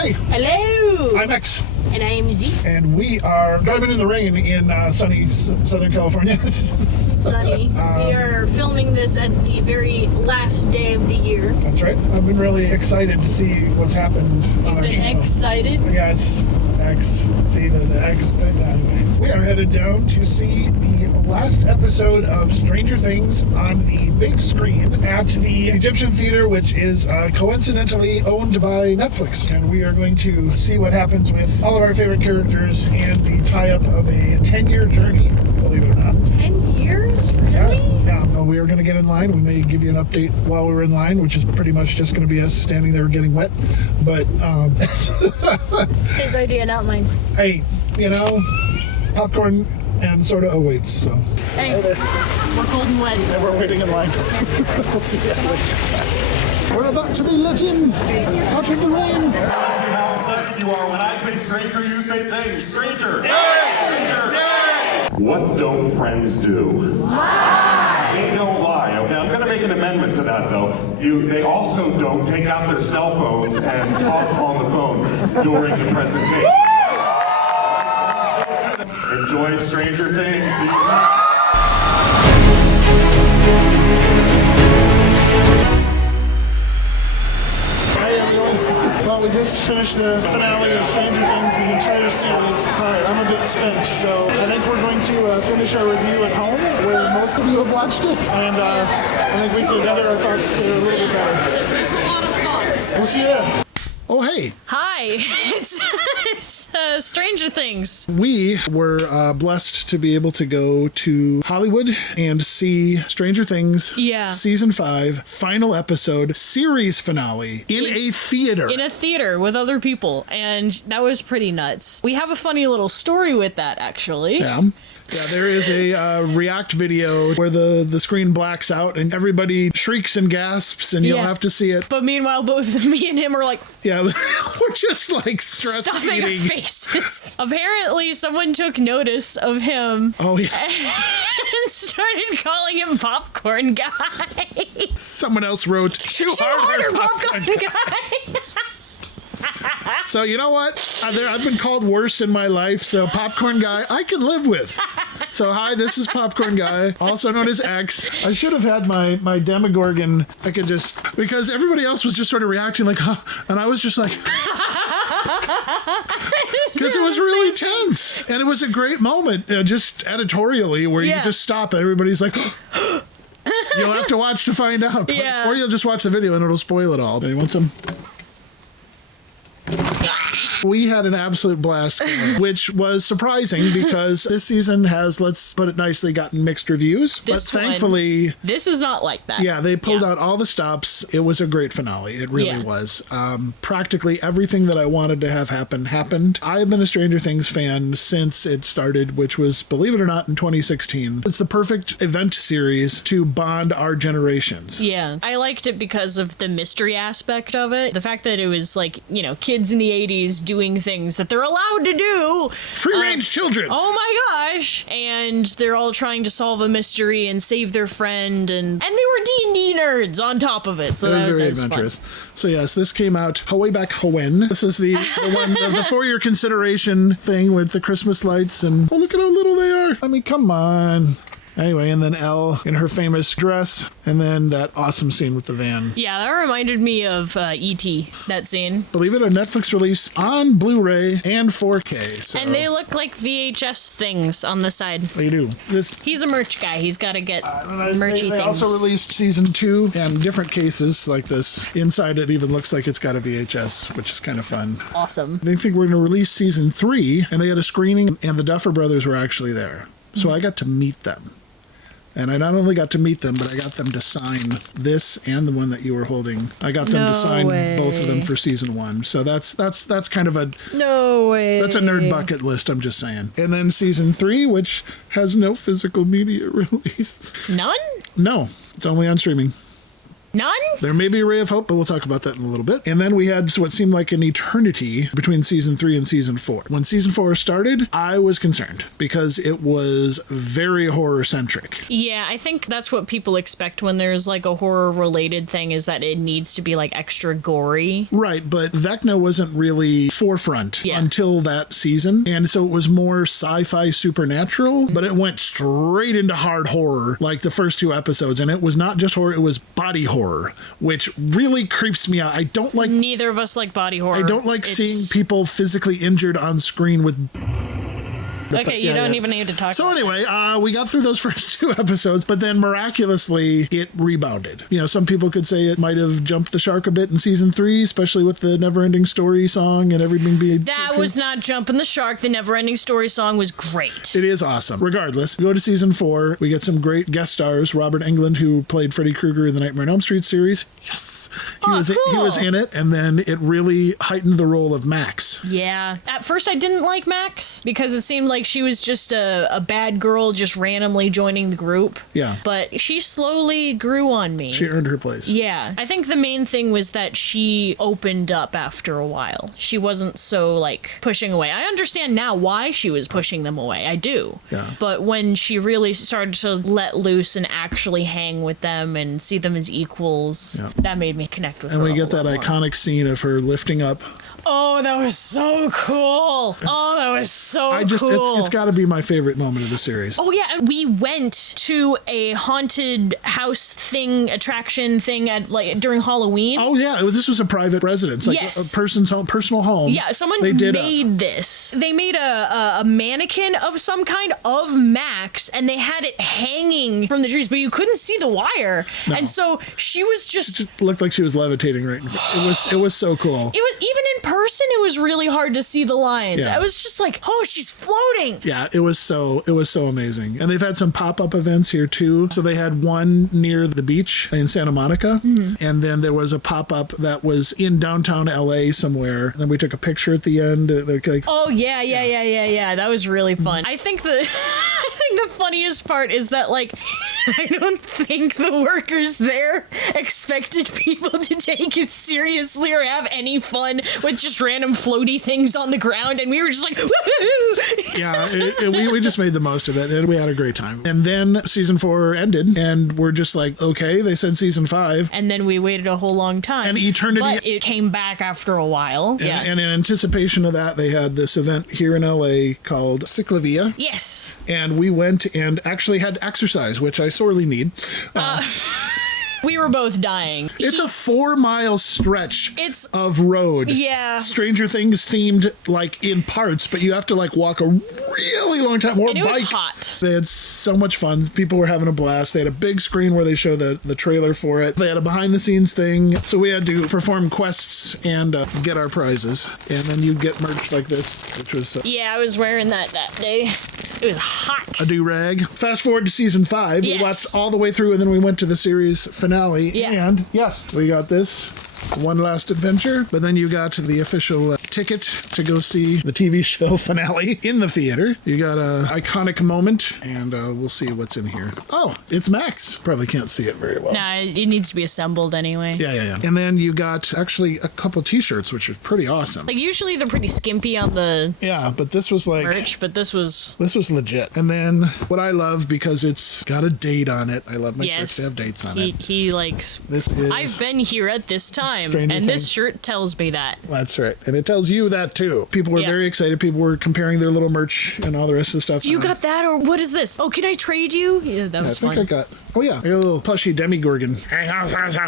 Hey! Hello! I'm X. And I am Z. And we are driving in the rain in sunny Southern California. Sunny. We are filming this at the very last day of the year. That's right. I've been really excited to see what's happened on our Been channel. excited? Yes. X. See the X thing. Anyway, we are headed down to see the last episode of Stranger Things on the big screen at the Egyptian Theater, which is coincidentally owned by Netflix. And we are going to see what happens with all of our favorite characters and the tie-up of a 10-year journey, believe it or not. 10 years? Really? Yeah. Well, we are going to get in line. We may give you an update while we're in line, which is pretty much just going to be us standing there getting wet. But, His idea, not mine. hey, popcorn and soda awaits, so. Hey, we're cold and wet. And we're waiting in line. We'll see you later. We're about to be let in out of the rain. I see how excited you are. When I say stranger, you say things. Stranger. Stranger. What don't friends do? Lie. They don't lie, okay? I'm going to make an amendment to that, though. They also don't take out their cell phones and talk on the phone during the presentation. Enjoy Stranger Things. See you later. Well, we just finished the finale of Stranger Things, the entire series. I'm a bit spent, so I think we're going to finish our review at home, where most of you have watched it, and I think we can gather our thoughts a little bit better. There's a lot of thoughts. We'll see you there. Oh, hey. Hi, it's Stranger Things. We were blessed to be able to go to Hollywood and see Stranger Things Season 5, final episode, series finale, in a theater. In a theater with other people, and that was pretty nuts. We have a funny little story with that, actually. Yeah. Yeah, there is a React video where the screen blacks out and everybody shrieks and gasps, and you'll have to see it. But meanwhile, both me and him are like, yeah, we're just like stress stuffing eating. our faces. Apparently, someone took notice of him. Oh, yeah. And started calling him Popcorn Guy. Someone else wrote, too harder Popcorn Guy. So you know what? I've been called worse in my life, so Popcorn Guy, I can live with. So hi, this is Popcorn Guy, also known as X. I should have had my Demogorgon. I could just, because everybody else was just sort of reacting like, huh, and I was just like, because it was really tense. And it was a great moment, just editorially, where you just stop and everybody's like, you'll have to watch to find out. Yeah. Or you'll just watch the video and it'll spoil it all. You want some? We had an absolute blast, which was surprising because this season has, let's put it nicely, gotten mixed reviews. But thankfully, this is not like that. Yeah, they pulled out all the stops. It was a great finale. It really was. Practically everything that I wanted to have happen happened. I've been a Stranger Things fan since it started, which was, believe it or not, in 2016. It's the perfect event series to bond our generations. Yeah, I liked it because of the mystery aspect of it. The fact that it was like, kids in the 80s doing things that they're allowed to do. Free-range children. Oh my gosh. And they're all trying to solve a mystery and save their friend, and they were D&D nerds on top of it. So it was very adventurous. Fun. So yes, this came out way back when. This is the one, the for your consideration thing with the Christmas lights, and oh, look at how little they are. I mean, come on. Anyway, and then Elle in her famous dress, and then that awesome scene with the van. Yeah, that reminded me of E.T., that scene. Believe it, a Netflix release on Blu-ray and 4K. So. And they look like VHS things on the side. They do. He's a merch guy. He's got to get merchy things. They also released season 2 and different cases like this. Inside it even looks like it's got a VHS, which is kind of fun. Awesome. They think we're going to release season 3, and they had a screening, and the Duffer Brothers were actually there. So I got to meet them. And I not only got to meet them, but I got them to sign this and the one that you were holding. I got them to sign both of them for season 1. So that's kind of a that's a nerd bucket list, I'm just saying. And then season 3, which has no physical media release. None? No, it's only on streaming. None? There may be a ray of hope, but we'll talk about that in a little bit. And then we had what seemed like an eternity between season 3 and season 4. When season 4 started, I was concerned because it was very horror-centric. Yeah, I think that's what people expect when there's like a horror-related thing, is that it needs to be like extra gory. Right, but Vecna wasn't really forefront until that season. And so it was more sci-fi supernatural, but it went straight into hard horror like the first 2 episodes. And it was not just horror, it was body horror, which really creeps me out. I don't like... Neither of us like body horror. I don't like seeing people physically injured on screen with... Okay, you don't even need to talk So about anyway, we got through those first 2 episodes, but then miraculously it rebounded. You know, some people could say it might have jumped the shark a bit in season 3, especially with the Never-Ending Story song and everything being... That was not jumping the shark. The Never-Ending Story song was great. It is awesome. Regardless, we go to season 4. We get some great guest stars. Robert Englund, who played Freddy Krueger in the Nightmare on Elm Street series. Yes! He was in it, and then it really heightened the role of Max. Yeah. At first, I didn't like Max because it seemed like she was just a bad girl just randomly joining the group. Yeah. But she slowly grew on me. She earned her place. Yeah. I think the main thing was that she opened up after a while. She wasn't so, like, pushing away. I understand now why she was pushing them away. I do. Yeah. But when she really started to let loose and actually hang with them and see them as equals, that made me connect with her. And we get that more. iconic scene of her lifting up. Oh, that was so cool. Oh, that was so cool. It's got to be my favorite moment of the series. Oh, yeah. And we went to a haunted house attraction thing at during Halloween. Oh, yeah. This was a private residence. Like a person's home, personal home. Yeah, someone made this. They made a mannequin of some kind of Max, and they had it hanging from the trees, but you couldn't see the wire. No. And so she was just... It looked like she was levitating right in front. It was so cool. It was, even in person, it was really hard to see the lines. Yeah. I was just like, oh, she's floating. Yeah, it was so amazing. And they've had some pop-up events here too. So they had one near the beach in Santa Monica, and then there was a pop-up that was in downtown LA somewhere. And then we took a picture at the end. They're like, oh yeah. That was really fun. I think the funniest part is that, like, I don't think the workers there expected people to take it seriously or have any fun with just random floaty things on the ground, and we were just like, woo-hoo! Yeah, we just made the most of it, and we had a great time. And then season 4 ended, and we're just like, okay, they said season 5. And then we waited a whole long time. And eternity. But it came back after a while. And in anticipation of that, they had this event here in LA called Ciclavia. Yes. And we went and actually had exercise, which I sorely need. We were both dying. It's a 4-mile stretch of road. Yeah. Stranger Things themed, like, in parts, but you have to, like, walk a really long time. And it was hot. They had so much fun. People were having a blast. They had a big screen where they show the trailer for it. They had a behind-the-scenes thing. So we had to perform quests and get our prizes. And then you'd get merch like this, which was... yeah, I was wearing that day. It was hot. A do-rag. Fast forward to season 5. Yes. We watched all the way through, and then we went to the series finale. Yeah. And, yes, we got this. One last adventure, but then you got the official ticket to go see the TV show finale in the theater. You got a iconic moment, and we'll see what's in here. Oh, it's Max. Probably can't see it very well. Nah, it needs to be assembled anyway. Yeah. And then you got actually a couple t-shirts, which are pretty awesome. Like, usually they're pretty skimpy on the but this was like merch, but this was legit. And then what I love, because it's got a date on it. I love my shirts to have dates on it. He likes. This is. I've been here at this time. Stranger And this Things. shirt tells me that. That's right. And it tells you that too. People were very excited. People were comparing their little merch and all the rest of the stuff. You got that, or what is this? Oh, can I trade you? Yeah, that was fun. I think I got... oh, yeah. I got a little plushy Demigorgon.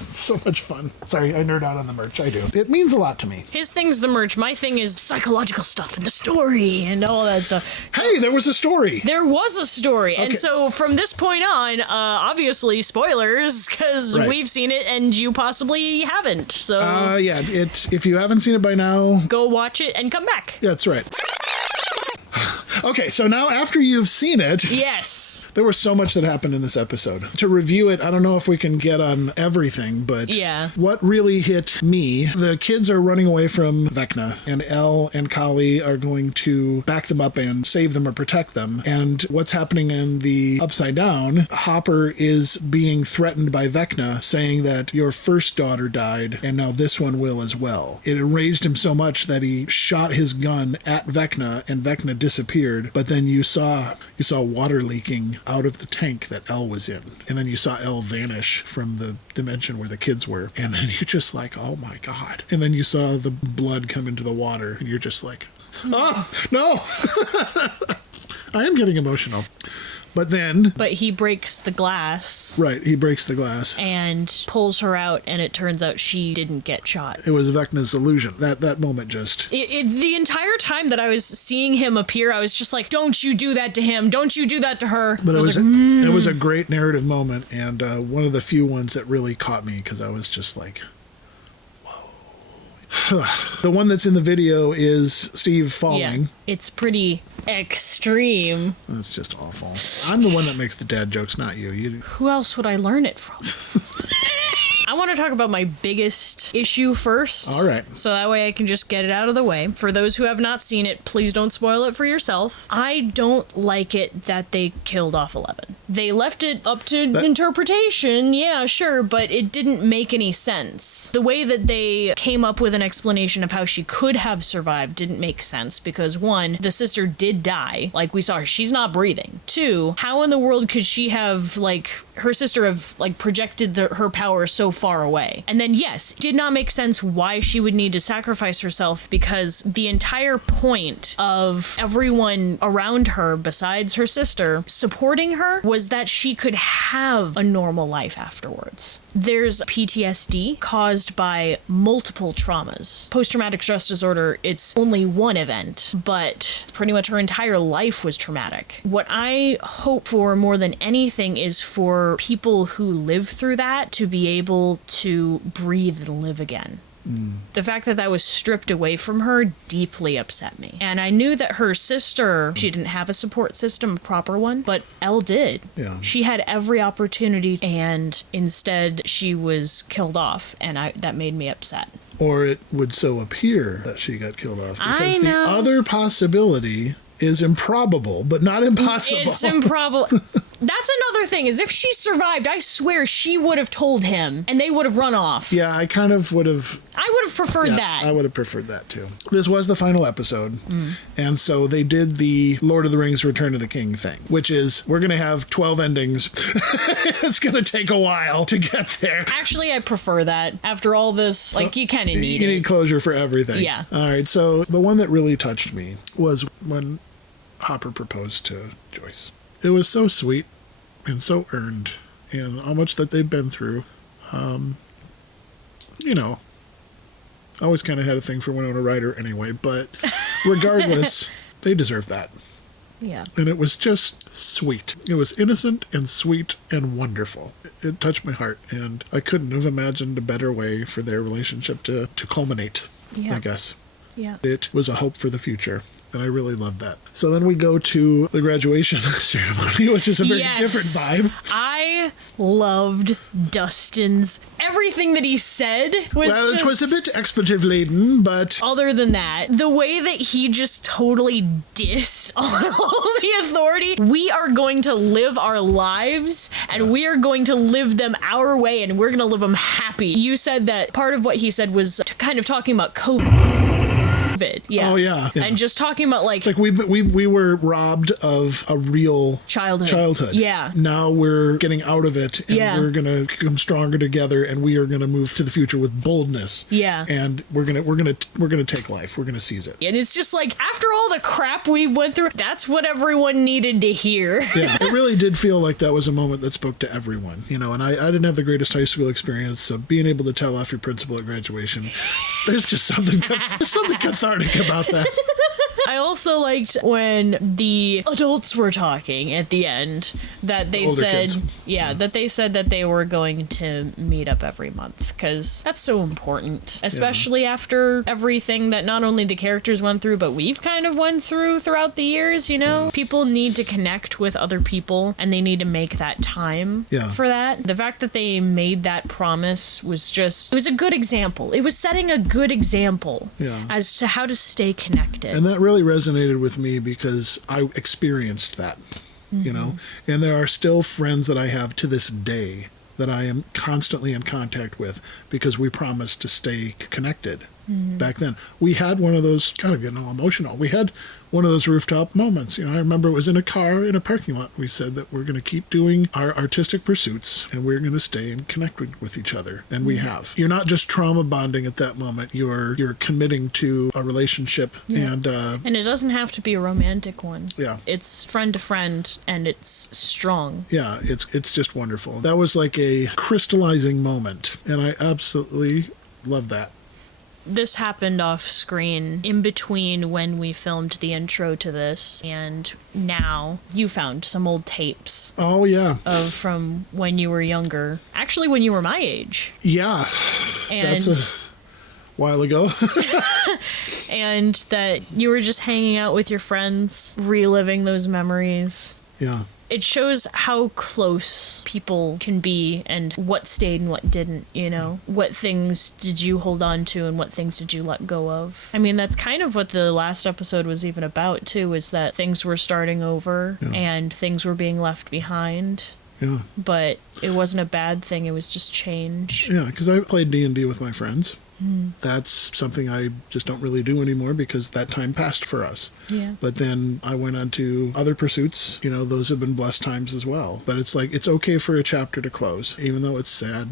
So much fun. Sorry, I nerd out on the merch. I do. It means a lot to me. His thing's the merch. My thing is psychological stuff and the story and all that stuff. Hey, there was a story. There was a story. Okay. And so from this point on, obviously spoilers, because we've seen it and you possibly haven't. So yeah, if you haven't seen it by now, go watch it and come back. That's right. Okay, so now after you've seen it, yes, There was so much that happened in this episode. To review it, I don't know if we can get on everything, but Yeah. what really hit me, the kids are running away from Vecna, and Elle and Kali are going to back them up and save them or protect them. And what's happening in the Upside Down, Hopper is being threatened by Vecna, saying that your first daughter died, and now this one will as well. It enraged him so much that he shot his gun at Vecna, and Vecna disappeared. But then you saw water leaking out of the tank that Elle was in, and then you saw Elle vanish from the dimension where the kids were, and then you're just like, oh my god. And then you saw the blood come into the water, and you're just like, oh no. I am getting emotional. But he breaks the glass. Right, he breaks the glass. And pulls her out, and it turns out she didn't get shot. It was Vecna's illusion. That moment just... The entire time that I was seeing him appear, I was just like, don't you do that to him. Don't you do that to her. But it was a great narrative moment, and one of the few ones that really caught me, because I was just like... The one that's in the video is Steve falling. Yeah, it's pretty extreme. That's just awful. I'm the one that makes the dad jokes, not you. Who else would I learn it from? I want to talk about my biggest issue first. All right. So that way I can just get it out of the way. For those who have not seen it, please don't spoil it for yourself. I don't like it that they killed off 11. They left it up to interpretation, yeah, sure, but it didn't make any sense. The way that they came up with an explanation of how she could have survived didn't make sense because, one, the sister did die. Like we saw her, she's not breathing. Two, how in the world could she have, her sister have, projected her power so far away? And then, yes, it did not make sense why she would need to sacrifice herself because the entire point of everyone around her, besides her sister, supporting her was that she could have a normal life afterwards. There's PTSD caused by multiple traumas. Post-traumatic stress disorder, it's only one event, but pretty much her entire life was traumatic. What I hope for more than anything is for people who live through that to be able to breathe and live again. The fact that that was stripped away from her deeply upset me. And I knew that her sister, she didn't have a support system, a proper one, but Elle did. Yeah. She had every opportunity, and instead she was killed off, and that made me upset. Or it would so appear that she got killed off. Because I know. the other possibility is improbable, but not impossible. It's improbable. That's another thing, is if she survived, I swear she would have told him, and they would have run off. Yeah, I kind of would have... I would have preferred that. I would have preferred that, too. This was the final episode, and so they did the Lord of the Rings Return of the King thing, which is, we're going to have 12 endings. It's going to take a while to get there. Actually, I prefer that. After all this, you kind of need You it. need closure for everything. Yeah. All right, so the one that really touched me was when Hopper proposed to Joyce. It was so sweet and so earned, and how much that they've been through. I always kind of had a thing for Winona Ryder anyway, but regardless, they deserve that. Yeah. And it was just sweet. It was innocent and sweet and wonderful. It touched my heart, and I couldn't have imagined a better way for their relationship to culminate, I guess. Yeah. It was a hope for the future. And I really loved that. So then we go to the graduation ceremony, which is a very different vibe. I loved Dustin's everything that he said was it was a bit expletive laden, but other than that, the way that he just totally dissed all the authority. We are going to live our lives, and we are going to live them our way, and we're going to live them happy. You said that part of what he said was kind of talking about COVID. Yeah. Oh, yeah. And just talking about it's like we were robbed of a real childhood. Yeah. Now we're getting out of it, and we're gonna come stronger together, and we are gonna move to the future with boldness. Yeah. And we're gonna take life. We're gonna seize it. And it's just after all the crap we went through, that's what everyone needed to hear. Yeah. It really did feel like that was a moment that spoke to everyone, and I didn't have the greatest high school experience, so being able to tell off your principal at graduation, there's just something cathartic about that. I also liked when the adults were talking at the end, that they older said, kids. that they said that they were going to meet up every month, because that's so important, especially after everything that not only the characters went through, but we've kind of went through throughout the years, you know? People need to connect with other people, and they need to make that time for that. The fact that they made that promise was just, it was a good example. It was setting a good example as to how to stay connected. And that really resonated with me because I experienced that, you know? And there are still friends that I have to this day that I am constantly in contact with because we promised to stay connected. Back then, we had one of those, kind of getting all emotional. We had one of those rooftop moments. You know, I remember it was in a car in a parking lot. We said that we're going to keep doing our artistic pursuits and we're going to stay and connect with each other. And we have. You're not just trauma bonding at that moment. You're committing to a relationship and it doesn't have to be a romantic one. Yeah. It's friend to friend and it's strong. Yeah, it's just wonderful. That was like a crystallizing moment. And I absolutely love that. This happened off screen in between when we filmed the intro to this and now. You found some old tapes. Oh, yeah. Of from when you were younger. Actually, when you were my age. Yeah. And that's a while ago. And that you were just hanging out with your friends, reliving those memories. Yeah. It shows how close people can be and what stayed and what didn't, you know? What things did you hold on to and what things did you let go of? I mean, that's kind of what the last episode was even about, too, is that things were starting over and things were being left behind. Yeah. But it wasn't a bad thing. It was just change. Yeah, because I played D&D with my friends. That's something I just don't really do anymore because that time passed for us. Yeah. But then I went on to other pursuits. You know, those have been blessed times as well. But it's like, it's okay for a chapter to close, even though it's sad.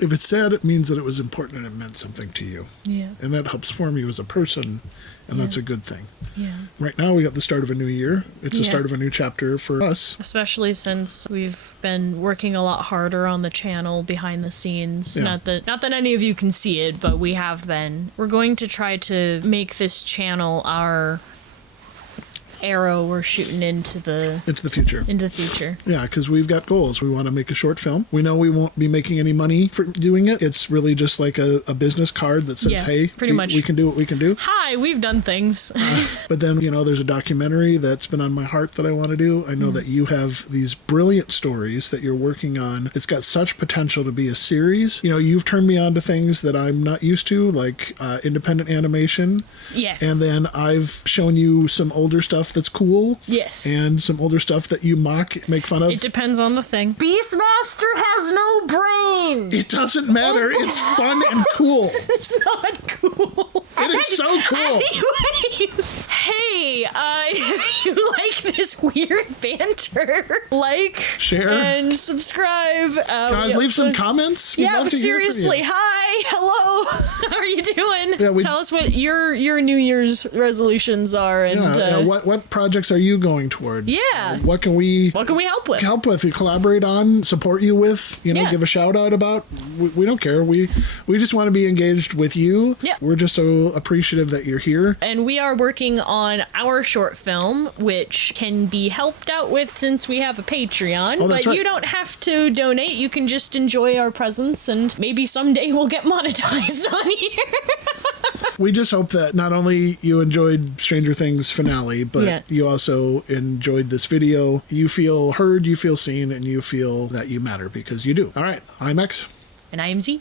If it's sad, it means that it was important and it meant something to you. Yeah. And that helps form you as a person, and that's a good thing. Yeah. Right now, we got the start of a new year. It's the start of a new chapter for us. Especially since we've been working a lot harder on the channel behind the scenes. Yeah. Not that any of you can see it, but we have been. We're going to try to make this channel our arrow we're shooting into the future. Yeah, because we've got goals. We want to make a short film. We know we won't be making any money for doing it. It's really just like a business card that says, hey, pretty much. We can do what we can do. Hi, we've done things. But then, you know, there's a documentary that's been on my heart that I want to do. I know that you have these brilliant stories that you're working on. It's got such potential to be a series. You know, you've turned me on to things that I'm not used to, like independent animation. Yes. And then I've shown you some older stuff that's cool. Yes. And some older stuff that you make fun of. It depends on the thing. Beastmaster has no brain! It doesn't matter. It's fun and cool. It's not cool. It is so cool. Anyways, hey, if you like this weird banter, like, share, and subscribe. Can I leave some comments? We'd love to seriously. Hear from you. Hi, hello. How are you doing? Yeah, Tell us what your New Year's resolutions are, and what projects are you going toward? Yeah. What can we help with? You collaborate on, support you with, give a shout out about. We don't care. We just want to be engaged with you. Yeah. We're just so appreciative that you're here. And we are working on our short film, which can be helped out with since we have a Patreon. Oh, that's but right. you don't have to donate. You can just enjoy our presence, and maybe someday we'll get monetized on here. We just hope that not only you enjoyed Stranger Things finale, but you also enjoyed this video. You feel heard, you feel seen, and you feel that you matter, because you do. All right, I'm X. And I am Z.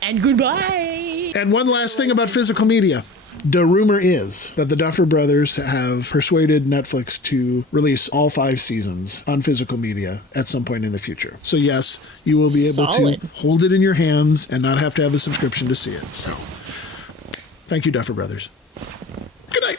And goodbye. And one last thing about physical media. The rumor is that the Duffer Brothers have persuaded Netflix to release all 5 seasons on physical media at some point in the future. So yes, you will be able to hold it in your hands and not have to have a subscription to see it. So thank you, Duffer Brothers. Good night.